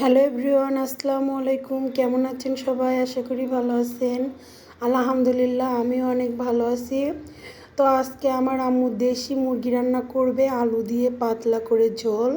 Hello everyone, আসসালামু আলাইকুম। কেমন আছেন সবাই? আশা করি ভালো আছেন। আলহামদুলিল্লাহ, আমিও অনেক ভালো আছি। তো আজকে আমার আম্মু দেশি মুরগি রান্না করবে, আলু দিয়ে পাতলা করে ঝোল।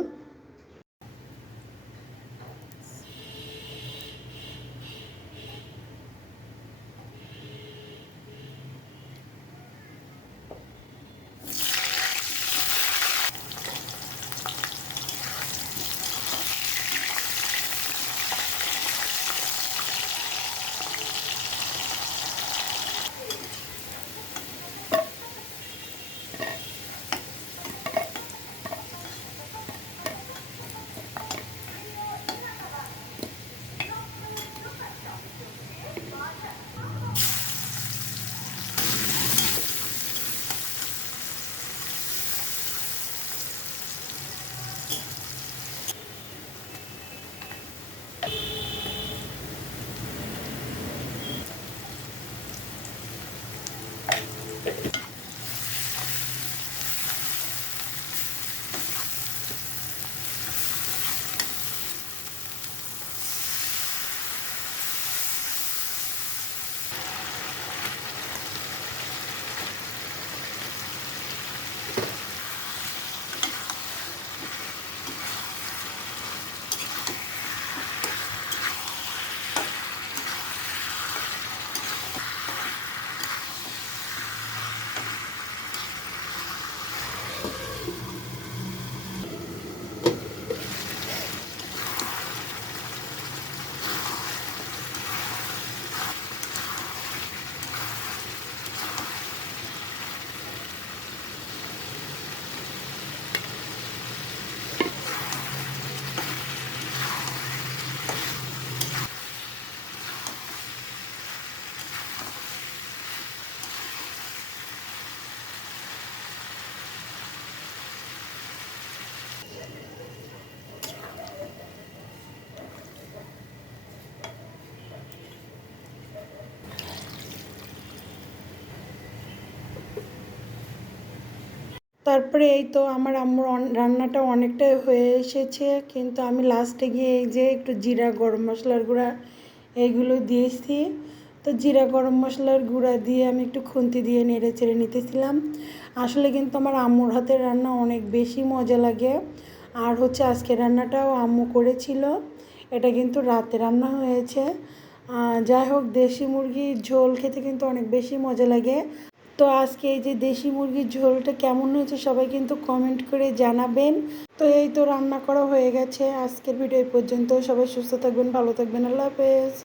তারপরে এই তো আমার আম্মুর রান্নাটা অনেকটাই হয়ে এসেছে, কিন্তু আমি লাস্টে গিয়ে এই যে একটু জিরা গরম মশলার গুঁড়া এইগুলো দিয়েছি। তো জিরা গরম মশলার গুঁড়া দিয়ে আমি একটু খুন্তি দিয়ে নেড়ে চেড়ে নিতেছিলাম। আসলে কিন্তু আমার আম্মুর হাতের রান্না অনেক বেশি মজা লাগে। আর হচ্ছে আজকে রান্নাটাও আম্মু করেছিল, এটা কিন্তু রাতে রান্না হয়েছে। যাই হোক, দেশি মুরগির ঝোল খেতে কিন্তু অনেক বেশি মজা লাগে। তো আজকে এই যে দেশি মুরগির ঝোলটা কেমন হয়েছে সবাই কিন্তু কমেন্ট করে জানাবেন। তো এই তো রান্না করা হয়ে গেছে। আজকের ভিডিও এই পর্যন্ত। সবাই সুস্থ থাকবেন, ভালো থাকবেন। আল্লাহ হাফেজ।